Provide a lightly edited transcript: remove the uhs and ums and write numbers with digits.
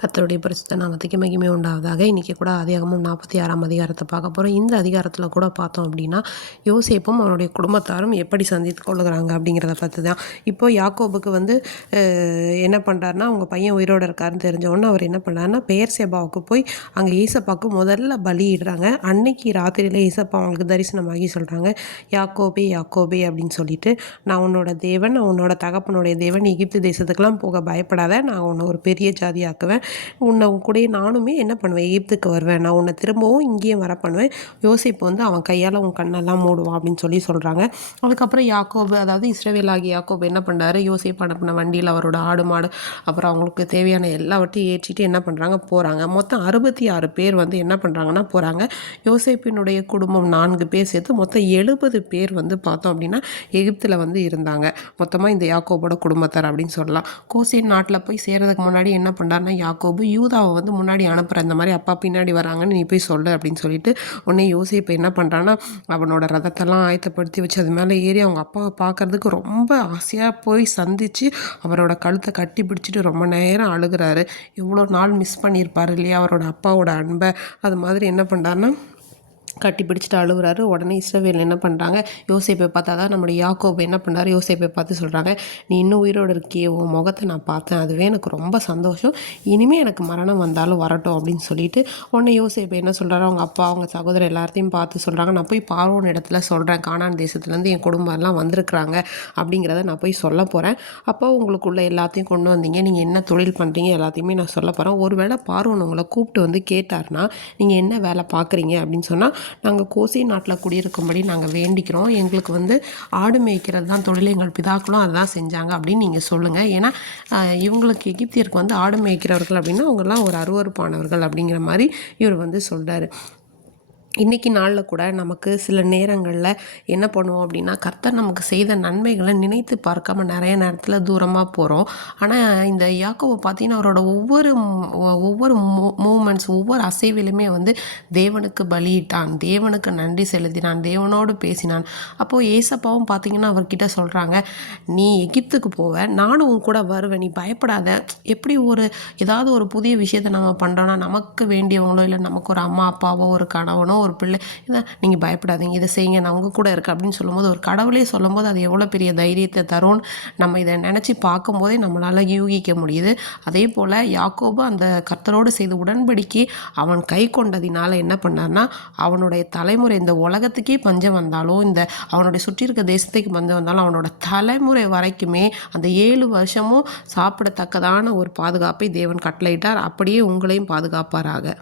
கர்த்தருடைய பரிசுத்த நாமத்துக்கு மகிமை உண்டாவதாக. இன்றைக்கி கூட ஆதியாகமம் 46ஆம் அதிகாரத்தை பார்க்க போகிறோம். இந்த அதிகாரத்தில் கூட பார்த்தோம் அப்படின்னா, யோசேப்பும் அவனுடைய குடும்பத்தாரும் எப்படி சந்தித்து கொள்ளுகிறாங்க அப்படிங்கிறத பற்றி தான். இப்போது யாக்கோபுக்கு என்ன பண்ணுறாருனா, அவங்க பையன் உயிரோடு இருக்காருன்னு தெரிஞ்சவொன்னே அவர் என்ன பண்ணாருன்னா, பெயர்சேபாவுக்கு போய் அங்கே ஏசப்பாவுக்கு முதல்ல பலியிடுறாங்க. அன்னைக்கு ராத்திரியில் ஏசப்பா அவங்களுக்கு தரிசனமாகி சொல்கிறாங்க, யாக்கோபே யாக்கோபே அப்படின்னு சொல்லிட்டு, நான் உன்னோட தேவன், உன்னோட தகப்பனுடைய தேவன், எகிப்து தேசத்துக்கெல்லாம் போக பயப்படாத, நான் உன்னை ஒரு பெரிய ஜாதியாக்குவேன், உன்னை கூட நானுமே என்ன பண்ணுவேன், எகிப்துக்கு வருவேன், நான் உன்னை திரும்பவும் இங்கேயும் வர பண்ணுவேன், யோசேப்பு அவன் கையால் உன் கண்ணெல்லாம் மூடுவான் அப்படின்னு சொல்லி சொல்கிறாங்க. அதுக்கப்புறம் யாக்கோபு, அதாவது இஸ்ரவேல் ஆகிய யாக்கோபு என்ன பண்ணுறாரு, யோசேப்பு அனுப்பின வண்டியில் அவரோட ஆடு மாடு அப்புறம் அவங்களுக்கு தேவையான எல்லாவற்றையும் ஏற்றிட்டு என்ன பண்ணுறாங்க, போகிறாங்க. மொத்தம் 66 பேர் என்ன பண்ணுறாங்கன்னா போகிறாங்க. யோசேப்பினுடைய குடும்பம் 4 பேர் சேர்த்து மொத்தம் 70 பேர் பார்த்தோம் அப்படின்னா எகிப்தில் இருந்தாங்க. மொத்தமாக இந்த யாக்கோபோட குடும்பத்தார் அப்படின்னு சொல்லலாம். கோசேன் நாட்டில் போய் சேர்றதுக்கு முன்னாடி என்ன பண்ணுறாருன்னா, யாக்கோபு யூதாவை முன்னாடி அனுப்புகிற, இந்த மாதிரி அப்பா பின்னாடி வராங்கன்னு நீ போய் சொல்லு அப்படின்னு சொல்லிட்டு, உடனே யோசேப்பு என்ன பண்ணுறான்னா, அவனோட ரதத்தெல்லாம் ஆயத்தப்படுத்தி வச்சு அது மேலே ஏறி அவங்க அப்பாவை பார்க்கறதுக்கு ரொம்ப ஆசையாக போய் சந்தித்து அவரோட கழுத்தை கட்டி பிடிச்சிட்டு ரொம்ப நேரம் அழுகிறாரு. இவ்வளோ நாள் மிஸ் பண்ணியிருப்பார் இல்லையா அவரோட அப்பாவோட அன்பை. அது மாதிரி என்ன பண்ணுறாருன்னா கட்டி பிடிச்சிட்டு அழுகுறாரு. உடனே இஸ்ரவேல் என்ன பண்ணுறாங்க, யோசேப்பை பார்த்தா தான் நம்முடைய யாக்கோபு என்ன பண்ணார், யோசேப்பை பார்த்து சொல்கிறாங்க, நீ இன்னும் உயிரோடு இருக்கியே, உன் முகத்தை நான் பார்த்தேன், அதுவே எனக்கு ரொம்ப சந்தோஷம், இனிமேல் எனக்கு மரணம் வந்தாலும் வரட்டும் அப்படின்னு சொல்லிட்டு, உடனே யோசேப்பு என்ன சொல்கிறாரு, அவங்க அப்பா அவங்க சகோதரர் எல்லாத்தையும் பார்த்து சொல்கிறாங்க, நான் போய் பார்வோன் இடத்துல சொல்கிறேன், கானான் தேசத்துலேருந்து என் குடும்பம் எல்லாம் வந்திருக்கிறாங்க அப்படிங்கிறத நான் போய் சொல்ல போகிறேன். அப்போ உங்களுக்குள்ள எல்லாத்தையும் கொண்டு வந்தீங்க, நீங்கள் என்ன தொழில் பண்ணுறீங்க எல்லாத்தையுமே நான் சொல்ல போகிறேன். ஒருவேளை பார்வோன் உங்களை கூப்பிட்டு கேட்டார்னா, நீங்கள் என்ன வேலை பார்க்குறீங்க அப்படின்னு சொன்னால், நாங்கள் கோசே நாட்டில் குடியிருக்கும்படி நாங்கள் வேண்டிக்கிறோம், எங்களுக்கு ஆடு மேய்க்கிறது தான் தொழில், எங்கள் பிதாக்களும் அதுதான் செஞ்சாங்க அப்படின்னு நீங்கள் சொல்லுங்கள். ஏன்னா இவங்களுக்கு எகிப்தியருக்கு ஆடு மேய்க்கிறவர்கள் அப்படின்னா அவங்கெல்லாம் ஒரு அருவருப்பானவர்கள் அப்படிங்கிற மாதிரி இவர் சொல்கிறாரு. இன்றைக்கி நாளில் கூட நமக்கு சில நேரங்களில் என்ன பண்ணுவோம் அப்படின்னா, கர்த்தர் நமக்கு செய்த நன்மைகளை நினைத்து பார்க்காம நிறைய நேரத்தில் தூரமாக போகிறோம். ஆனால் இந்த யாக்கோபை பார்த்தீங்கன்னா, அவரோட ஒவ்வொரு மூமெண்ட்ஸ், ஒவ்வொரு அசைவிலுமே தேவனுக்கு பலியிட்டான், தேவனுக்கு நன்றி செலுத்தினான், தேவனோடு பேசினான். அப்போது ஏசப்பாவும் பார்த்திங்கன்னா அவர்கிட்ட சொல்கிறாங்க, நீ எகிப்துக்கு போவ, நானும் உன் கூட வருவேன், நீ பயப்படாத. எப்படி ஏதாவது ஒரு புதிய விஷயத்தை நம்ம பண்ணுறோன்னா, நமக்கு வேண்டியவங்களோ இல்லை நமக்கு ஒரு அம்மா அப்பாவோ ஒரு கணவனோ ஒரு பிள்ளை, இதை நீங்கள் பயப்படாதீங்க, இதை செய்யுங்க, நான் உங்கள் கூட இருக்கேன் அப்படின்னு சொல்லும்போது, ஒரு கடவுளே சொல்லும்போது அது எவ்வளோ பெரிய தைரியத்தை தரும்னு நம்ம இதை நினச்சி பார்க்கும்போதே நம்மளால் யூகிக்க முடியுது. அதே போல் யாக்கோபு அந்த கர்த்தரோடு செய்த உடன்படிக்கை அவன் கை கொண்டதினால என்ன பண்ணார்னா, அவனுடைய தலைமுறை இந்த உலகத்துக்கே பஞ்சம் வந்தாலும், இந்த அவனுடைய சுற்றி இருக்க தேசத்துக்கு பஞ்சம் வந்தாலும், அவனோட தலைமுறை வரைக்குமே அந்த 7 வருஷமும் சாப்பிடத்தக்கதான ஒரு பாதுகாப்பை தேவன் கட்டளையிட்டார். அப்படியே உங்களையும் பாதுகாப்பாராக.